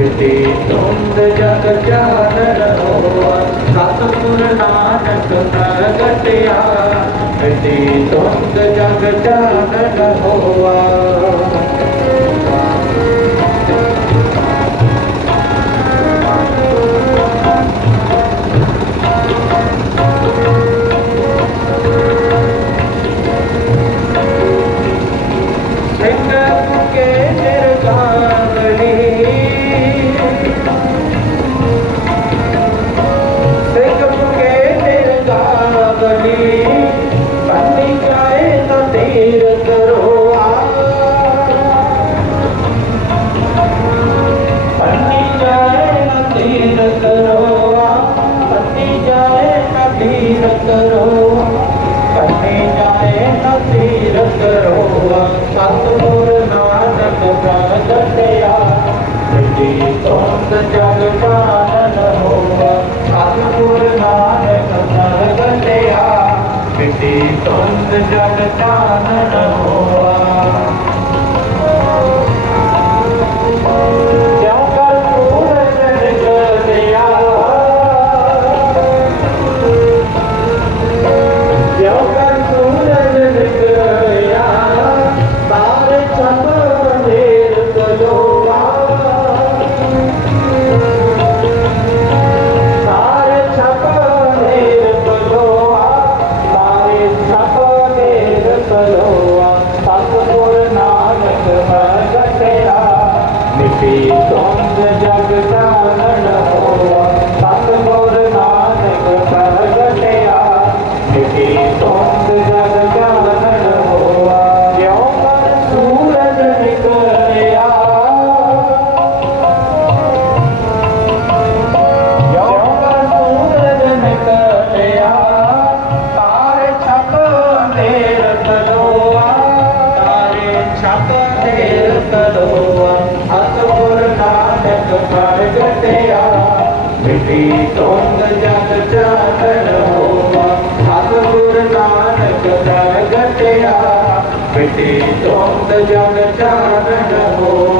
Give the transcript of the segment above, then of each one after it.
ಕೃತಿ ತೊಂದ ಜಗ ಜಾನರ ಸತಪುರ ನಾಟಕ ನರಗತೆಯ ಕೃತಿ ತೊಂದ ಜಗ ಜಾನರ ಹೋವಾ donde ya que टे तोंद जग चारण हो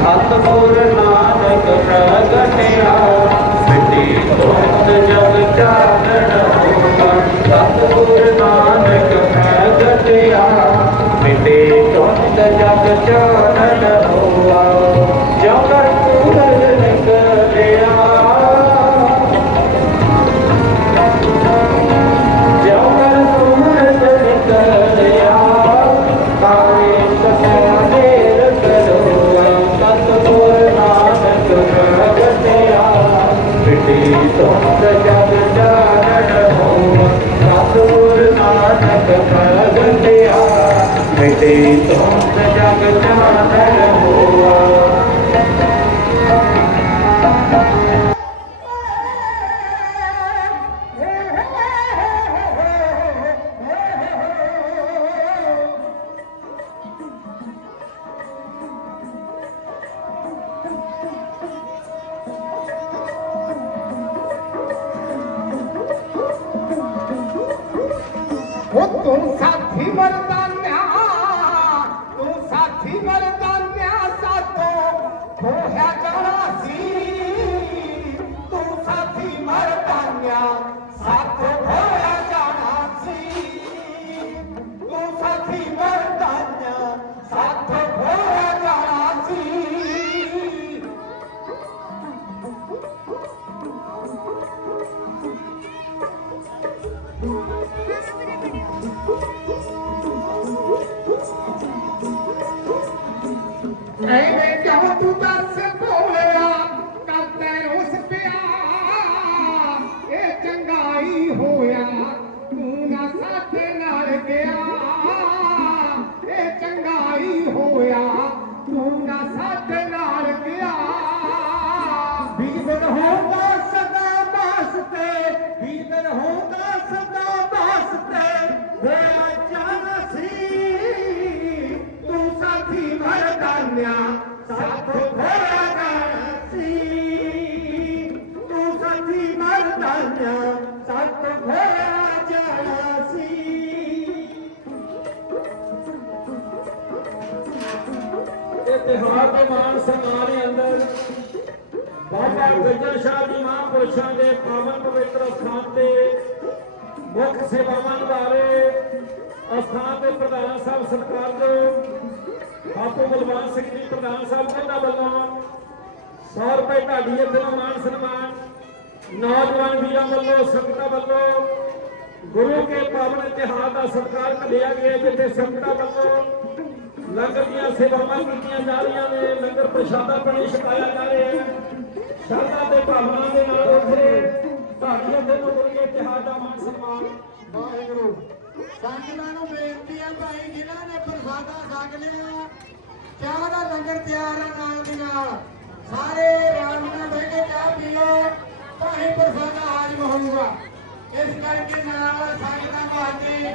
ਅਤਪੁਰ ਨਾਨਕ ਪ੍ਰਗਟਿਆ। ਮਿੱਟੀ ਤੋਂ ਜਗ ਚਾਰ ਸਾਥੀ ਮਰਦਾਨਿਆ ਤੂੰ ਸਾਥੀ ਮਰਦਾਨਿਆ ਸਾਤੋਂ ਹੋਇਆ ਜਾਣਾ। ਹੋਇਆ, ਤੂੰ ਨਾ ਸਾਡੇ ਨਾਲ ਗਿਆ। ਇਹ ਚੰਗਾਈ ਹੋਇਆ, ਤੂੰ ਨਾ ਸਾਡੇ ਨਾਲ ਗਿਆ। ਬੀਬਨ ਹੋਗਾ ਸਦਾ ਵਾਸਤੇ ਬੀਬਨ ਹੋਗਾ ਸਦਾ ਵਾਸਤੇ ਹੋਇਆ ਜਾਣਾ ਸੀ, ਤੂੰ ਸਾਥੀ ਮਰਦਾਨਿਆ ਤਿਉਹਾਰ ਮਾਨ ਸਨਮਾਨ ਅੰਦਰ ਬਾਬਾ ਗੱਜਣ ਸ਼ਾਹ ਜੀ ਮਹਾਂਪੁਰਸ਼ਾਂ ਦੇ ਪਾਵਨ ਪਵਿੱਤਰ ਸਥਾਨ ਤੇ ਮੁੱਖ ਸੇਵਾਵਾਂ ਨਿਭਾਵੇ, ਅਸਥਾਨ ਦੇ ਪ੍ਰਧਾਨ ਸਾਹਿਬ ਸਰਕਾਰ ਦੇ, ਬਾਪੂ ਬਲਵਾਨ ਸਿੰਘ ਜੀ ਪ੍ਰਧਾਨ ਸਾਹਿਬ ਉਹਨਾਂ ਵੱਲੋਂ 100 ਰੁਪਏ ਢਾਡੀ ਇੱਥੇ ਮਾਨ ਸਨਮਾਨ, ਨੌਜਵਾਨ ਵੀਰਾਂ ਵੱਲੋਂ, ਸੰਗਤਾਂ ਵੱਲੋਂ, ਗੁਰੂ ਕੇ ਪਾਵਨ ਇਤਿਹਾਸ ਦਾ ਸਤਿਕਾਰ ਕਰਿਆ ਗਿਆ ਜਿੱਥੇ ਸੰਗਤਾਂ ਵੱਲੋਂ ਲੰਗਰ ਦੀਆਂ ਸੇਵਾਵਾਂ ਕੀਤੀਆਂ ਜਾ ਰਹੀਆਂ ਨੇ। ਲੰਗਰ ਪ੍ਰਸ਼ਾਦਾ ਪਾਣੀ ਛਕਾਇਆ ਜਾ ਰਿਹਾ ਹੈ। ਸ਼ਰਧਾ ਤੇ ਭਾਵਨਾ ਦੇ ਨਾਲ ਉੱਥੇ ਢਾਡੀਆਂ ਦੇ ਨੂੰ ਇਤਿਹਾਸ ਦਾ ਮਾਨ ਸਨਮਾਨ। ਵਾਹਿਗੁਰੂ। ਸੰਗਤਾਂ ਨੂੰ ਬੇਨਤੀ ਹੈ ਭਾਈ, ਜਿਨ੍ਹਾਂ ਨੇ ਪ੍ਰਸਾਦਾ ਛਕ ਲਿਆ, ਚਾਹ ਦਾ ਲੰਗਰ ਤਿਆਰ ਹੈ ਨਾਲ ਦੀ ਨਾਲ। ਸਾਰੇ ਆਰਾਮ ਨਾਲ ਬਹਿ ਕੇ ਚਾਹ ਪੀਓ ਲਓ ਭਾਈ ਪ੍ਰਸਾਦਾ ਹਾਜ਼ਮ ਹੋਊਗਾ। ਇਸ ਕਰਕੇ ਨਾਲ ਸੰਗਤਾਂ ਭਾਜੀ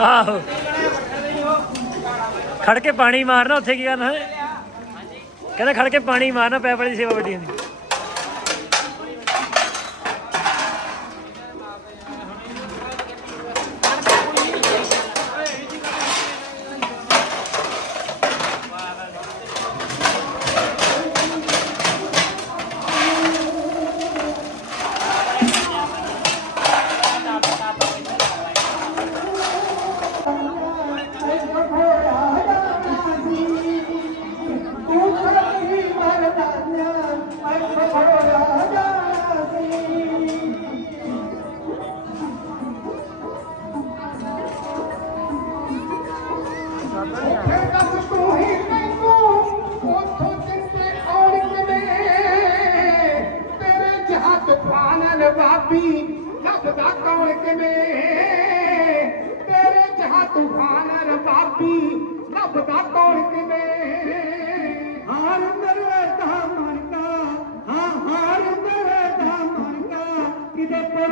ਆਹੋ। ਖੜ ਕੇ ਪਾਣੀ ਮਾਰਨਾ, ਉੱਥੇ ਕੀ ਕਰਨਾ? ਹੈ ਕਹਿੰਦਾ ਖੜ ਕੇ ਪਾਣੀ ਮਾਰਨਾ, ਪੈਪ ਵਾਲੀ ਸੇਵਾ ਵੱਡੀ ਹੁੰਦੀ।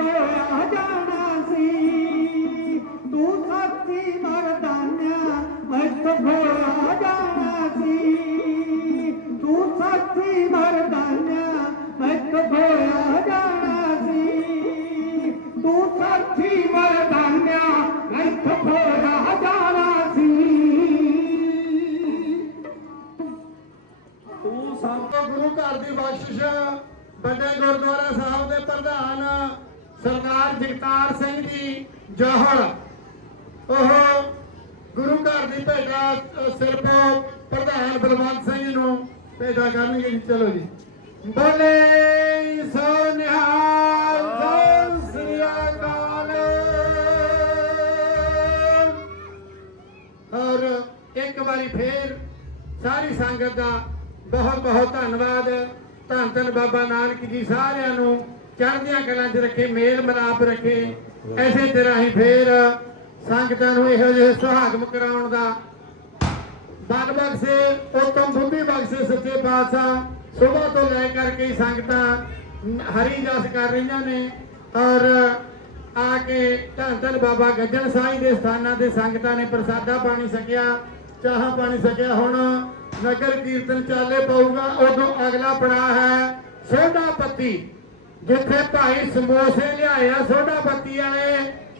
আহজান ਸਰਦਾਰ ਜਗਤਾਰ ਸਿੰਘ ਜੀ ਜੋਹਲ ਉਹ ਗੁਰੂ ਘਰ ਦੀ ਭੇਟਾ ਅ, ਪ੍ਰਧਾਨ ਬਲਵੰਤ ਸਿੰਘ ਨੂੰ ਭੇਟਾ ਕਰਨਗੇ ਜੀ। ਚਲੋ ਜੀ। ਬੋਲੇ ਸੋ ਨਿਹਾਲ ਸਤਿ ਸ੍ਰੀ ਅਕਾਲ। ਔਰ ਇੱਕ ਵਾਰੀ ਫੇਰ ਸਾਰੀ ਸੰਗਤ ਦਾ ਬਹੁਤ ਬਹੁਤ ਧੰਨਵਾਦ। ਧੰਨ ਧੰਨ ਬਾਬਾ ਨਾਨਕ ਜੀ ਸਾਰਿਆਂ ਨੂੰ। ਚੜ੍ਹਦੀਆਂ ਕਲਾਂ 'ਚ ਰੱਖੇ, ਮੇਲ ਮਿਲਾਪ ਰੱਖੇ, ਐਸੇ ਤਰ੍ਹਾਂ ਹੀ ਫੇਰ ਸੰਗਤਾਂ ਨੂੰ ਇਹੋ ਜਿਹੇ ਸੁਹਾਗਮ ਕਰਾਉਣ ਦਾ। ਬਲ ਬਖਸ਼ੇ, ਉਤਮ ਬੁੱਧੀ ਬਖਸ਼ੇ, ਸੱਚੇ ਪਾਤਸ਼ਾਹ, ਸਵੇਰ ਤੋਂ ਲੈ ਕਰਕੇ ਸੰਗਤਾਂ ਹਰੀ ਜਸ ਕਰ ਰਹੀਆਂ ਨੇ। ਔਰ ਆ ਕੇ ਧੰਨ ਧੰਨ ਬਾਬਾ ਗੱਜਣ ਸਾਈਂ ਦੇ ਸਥਾਨਾਂ ਤੇ ਸੰਗਤਾਂ ਨੇ ਪ੍ਰਸਾਦਾ ਪਾਣੀ ਸਕਿਆ ਚਾਹਾਂ ਪਾਣੀ ਸਕਿਆ ਹੁਣ ਨਗਰ ਕੀਰਤਨ ਚਾਲੇ ਪਊਗਾ, ਉਦੋਂ ਅਗਲਾ ਪੜਾਅ ਹੈ ਸੋਢਾ ਪੱਤੀ। ਜਿੱਥੇ ਭਾਈ ਸਮੋਸੇ ਲਿਆਏ ਆ ਸੋਢਾ ਪੱਤੀ ਵਾਲੇ